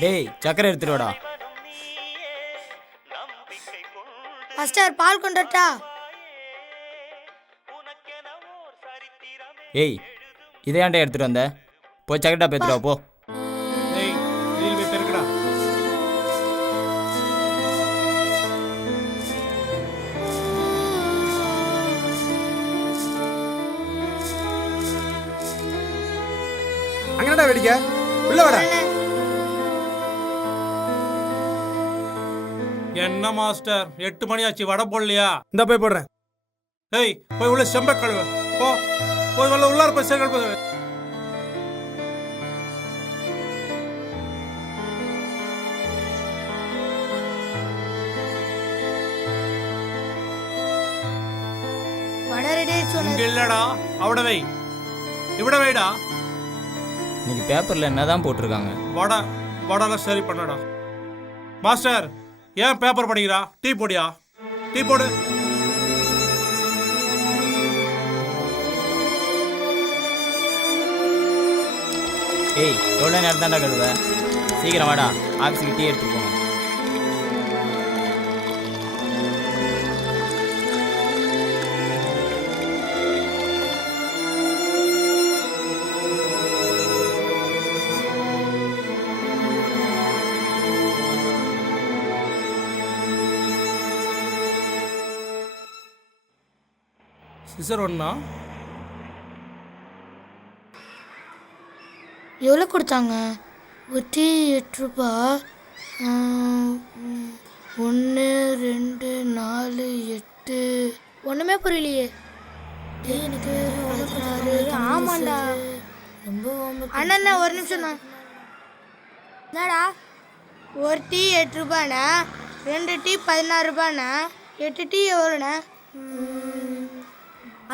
டேய் சக்கரை எடுத்துருவாடா. மாஸ்டர் பால் கொண்டட்டா? ஏய் இதை ஏன்டா எடுத்துட்டு வந்த? போய் சக்கரை பேத்துருவா போ. அங்கடா வெடிக்க உள்ள வாடா. என்ன மாஸ்டர் 8 மணி ஆச்சு, வடை போடலையா? இந்த போய் போடுறேன். ஏய் போய் உள்ள செம்ப கழுவு போ. போய் உள்ள உள்ளார போய் சேகல் போ. வடை ரெடி சொன்னேன். இல்லடா அவட வை, இவட வைடா. இன்னைக்கு பேப்பர்ல என்னதான் போட்டிருக்காங்க? வடை சரி பண்ணடா. மாஸ்டர் ஏன் பேப்பர் படிக்கிறா? டீ போடியா? டீ போடு. ஏய் எவ்வளோ நேரம் தாண்டா கழுவ? சீக்கிரம் வாடா, ஆஃபீஸுக்கு டீ எடுத்துட்டு போங்க. சிசர் ஒண்ணா? எவ்வளோ கொடுத்தாங்க? ஒட்டி 8 ரூபா. 1 2 4 8. ஒன்றுமே புரியலையே. எனக்கு ஆமாண்டா. அண்ணா ஒரு நிமிஷம் தான். என்னடா ஒரு டீ 8 ரூபாண்ணா, 2 டீ 16 ரூபாண்ணா, 8 டீ எவ்வளோண்ணா?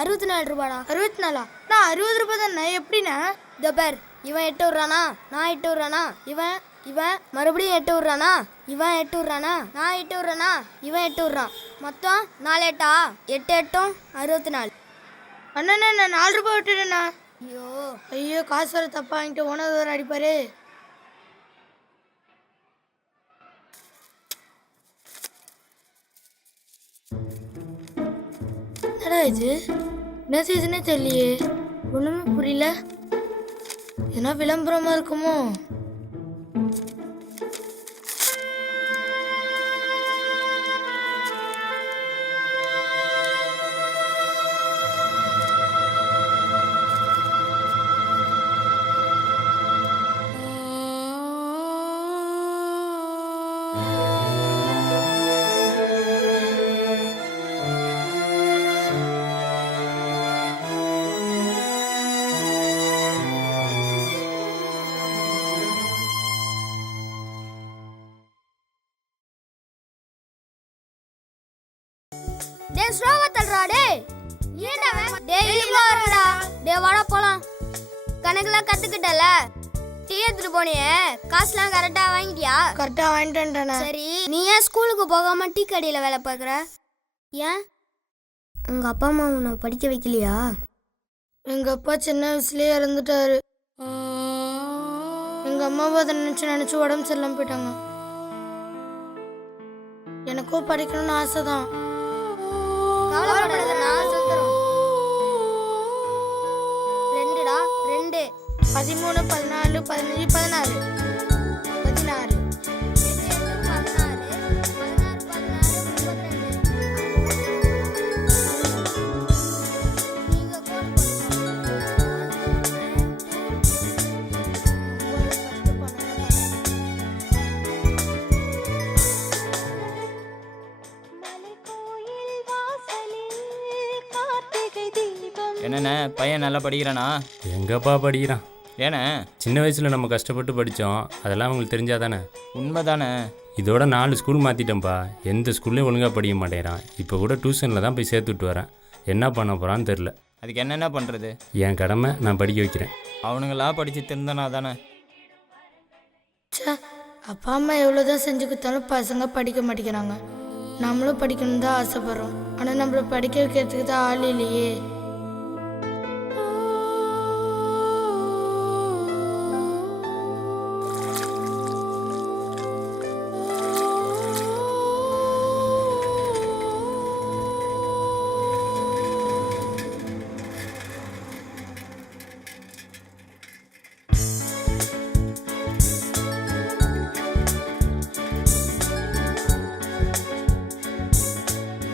64 ரூபாடா. 64? நான் 60 ரூபா தானே, எப்படிண்ணா? இந்த பேர் இவன் 8 விட்றானா, நான் 8 விட்றானா, இவன் மறுபடியும் 8 விட்றானா, இவன் 8 விட்றானா, நான் 8 விட்றானா, இவன் 8 விட்றான். மொத்தம் 4 8 8 8 64. அண்ணா நான் 4 ரூபா விட்டுட்டேண்ணா. ஐயோ ஐயோ காசு வர தப்பா வாங்கிட்டு ஓனர் வேறு அடிப்பாரு. என்னடா இது? என்ன சீசனே தெரியலையே, ஒன்றுமே புரியல. ஏன்னா விளம்பரமாக இருக்குமோ? டேய் ஸ்லோவா தள்ளுடா. டேய் ஏன்டா டேய் இவ்வளோ வரடா. டேய் வாடா போலாம். கணக்கெல்லாம் கத்துக்கிட்டல, டீ எடுத்துட்டு போனியே, காசுலாம் கரெக்டா வாங்கிட்டியா? கரெக்டாக வாங்கிட்டேன்டாண்ணா. சரி நீ ஏன் ஸ்கூலுக்கு போகாம டீ கடையில் வேலை பார்க்குற? ஏன் உங்க அப்பா அம்மா உன்னை படிக்க வைக்கலையா? எங்கள் அப்பா சின்ன வயசுலேயே இறந்துட்டாரு. எங்கள் அம்மாவை அதை நினச்சி உடம்பு சரியில்லாமல் போயிட்டாங்க. எனக்கும் படிக்கணும்னு ஆசை தான். கவலைப்படாத, நான் சொல்றேன். 2டா 2 13 14 15 16 16. என்னண்ணே பையன் நல்லா படிக்கிறானா? எங்கப்பா படிக்கிறான்? ஏண்ணே? சின்ன வயசில் நம்ம கஷ்டப்பட்டு படித்தோம், அதெல்லாம் அவங்களுக்கு தெரிஞ்சாதானே? உண்மைதானே. இதோட 4 ஸ்கூல் மாற்றிட்டேன்ப்பா. எந்த ஸ்கூல்லையும் ஒழுங்காக படிக்க மாட்டேங்கிறான். இப்போ கூட டியூஷனில் தான் போய் சேர்த்துட்டு வரேன். என்ன பண்ண போகிறான்னு தெரில. அதுக்கு என்னென்ன பண்ணுறது? என் கடமை, நான் படிக்க வைக்கிறேன். அவனுங்களா படித்து திருந்தனா தானே. அப்பா அம்மா எவ்வளோதான் செஞ்சு கொடுத்தாலும் பசங்க படிக்க மாட்டேங்கிறாங்க. நம்மளும் படிக்கணும் தான் ஆசைப்படுறோம். ஆனால் நம்மளை படிக்க வைக்கிறதுக்கு தான் ஆள் இல்லையே.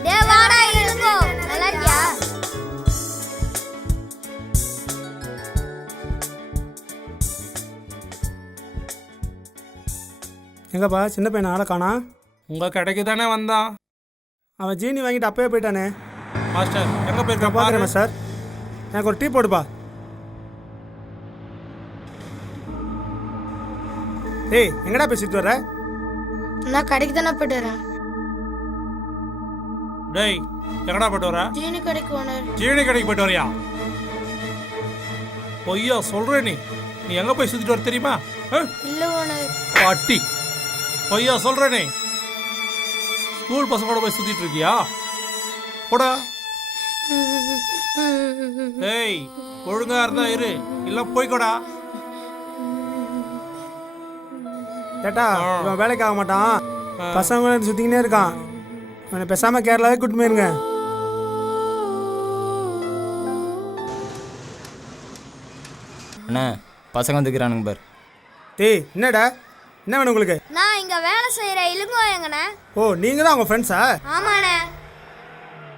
டேய் வாடா இழுங்கோ. நல்லா இருக்கியா? எங்கப்பா சின்ன பையனை ஆளை காணா? உங்கள் கடைக்கு தானே வந்தான். அவன் ஜீனி வாங்கிட்டு அப்பவே போயிட்டானே. மாஸ்டர் எங்கே நான் போயிருக்கா பார்க்குறேன் பாரு. சார். எனக்கு ஒரு டீ போடுப்பா. ஏய் எங்கடா பேசிட்டு வர? நான் கடைக்கு தானே போயிட்டு வரேன். டேய் எங்கடா போயிட்டு வர? ஜீனி கடைக்கு ஓனர். ஜீனி கடைக்கு போயிட்டு வரியா? பொய்யா சொல்ற நீ எங்கே போய் சுற்றிட்டு வர தெரியுமா? இல்லை ஓனர். பாட்டி பொய்யா சொல்ற நீ ஸ்கூல் பசங்களோட போய் சுற்றிட்டு இருக்கியா? போடா. ஏய் ஒழுங்கா இருந்தா இரு, இல்லை போய்க்கோடா. கேட்டா இவன் வேலைக்கு ஆக மாட்டான். பசங்க சுற்றிக்கினே இருக்கான். இவனை பேசாமல் கேரளாவே கூட்டிட்டு போயிருங்க. அண்ணா பசங்க வந்துக்கிறானுங்க பார். டேய் என்னடா என்ன வேணும் உங்களுக்கு? நான் இங்க வேலை செய்யற இழுங்கோ எங்கண்ணே. ஓ நீங்கள் தான் அவங்க ஃப்ரெண்ட்ஸா? ஆமாண்ணே.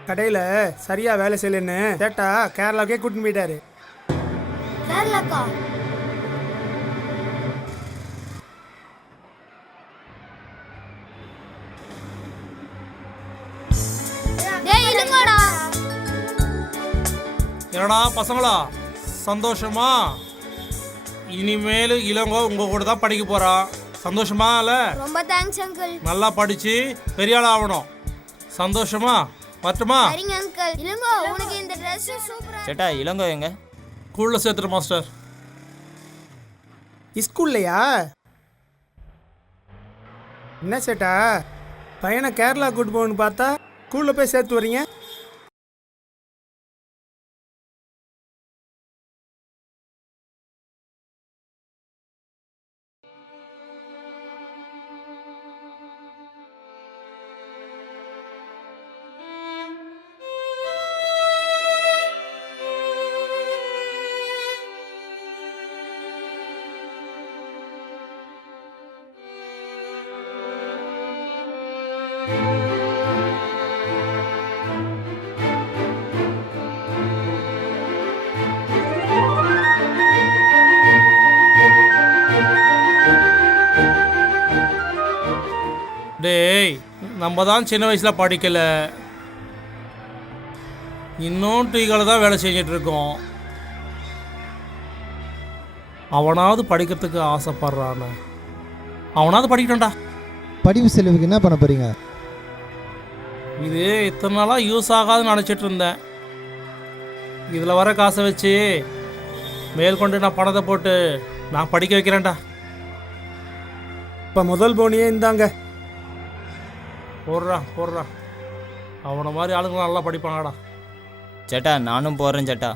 கடையில் சரியாக வேலை செய்யலன்னு கேட்டா கேரளாவுக்கே கூட்டின்னு போயிட்டாரு. கேரளாக்கா? டேய் இழுங்கோடா. என்னடா பசங்களா சந்தோஷமா? இனிமேல் இளங்கோ உங்க கூட தான் படிக்க போறான். சந்தோஷமா இல்ல? ரொம்ப தேங்க்ஸ் அங்கிள். நல்லா படிச்சு பெரிய ஆள் ஆகணும். சந்தோஷமா? வரட்டுமா? சரிங்க அங்கிள். இழுங்கோ உனக்கு இந்த Dress சூப்பரா. சேட்டா இளங்கோ எங்க? ஸ்கூல்ல சேர்த்துட்டு மாஸ்டர். ஸ்கூல்லையா? என்ன சேட்டா பையனை கேரளா கூட்டு போகணுன்னு பார்த்தா ஸ்கூலில் போய் சேர்த்து வரீங்க? டேய் நம்ம தான் சின்ன வயசில் படிக்கல, இன்னும் டீகளை தான் வேலை செஞ்சிட்டு இருக்கோம். அவனாவது படிக்கிறதுக்கு ஆசைப்படுறான, அவனாவது படிக்கட்டும்டா. படிப்பு செலவுக்கு என்ன பண்ண போறீங்க? இது இத்தனை நாளாக யூஸ் ஆகாதுன்னு நினச்சிட்டு இருந்தேன். இதில் வர காசை வச்சு மேற்கொண்டு நான் பணத்தை போட்டு நான் படிக்க வைக்கிறேன்டா. இப்போ முதல் போனியே இந்தாங்க. போடுறா அவனை மாதிரி ஆளுங்களாம் நல்லா படிப்பாங்கடா. சேட்டா நானும் போடுறேன் சேட்டா.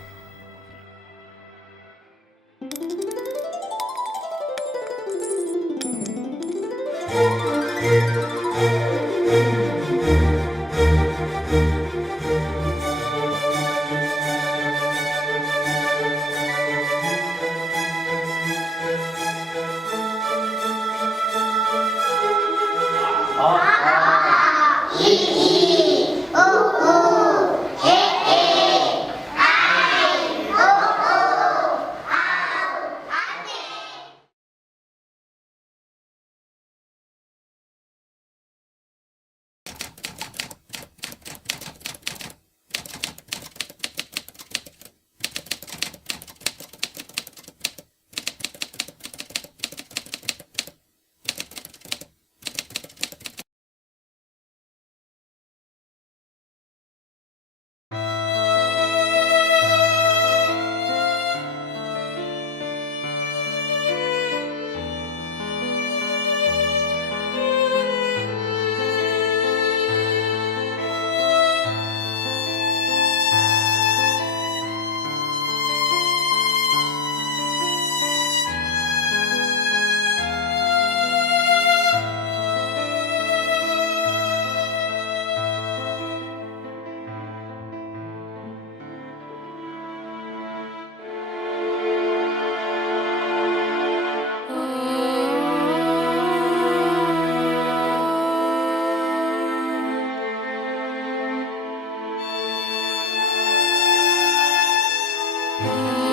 ஆ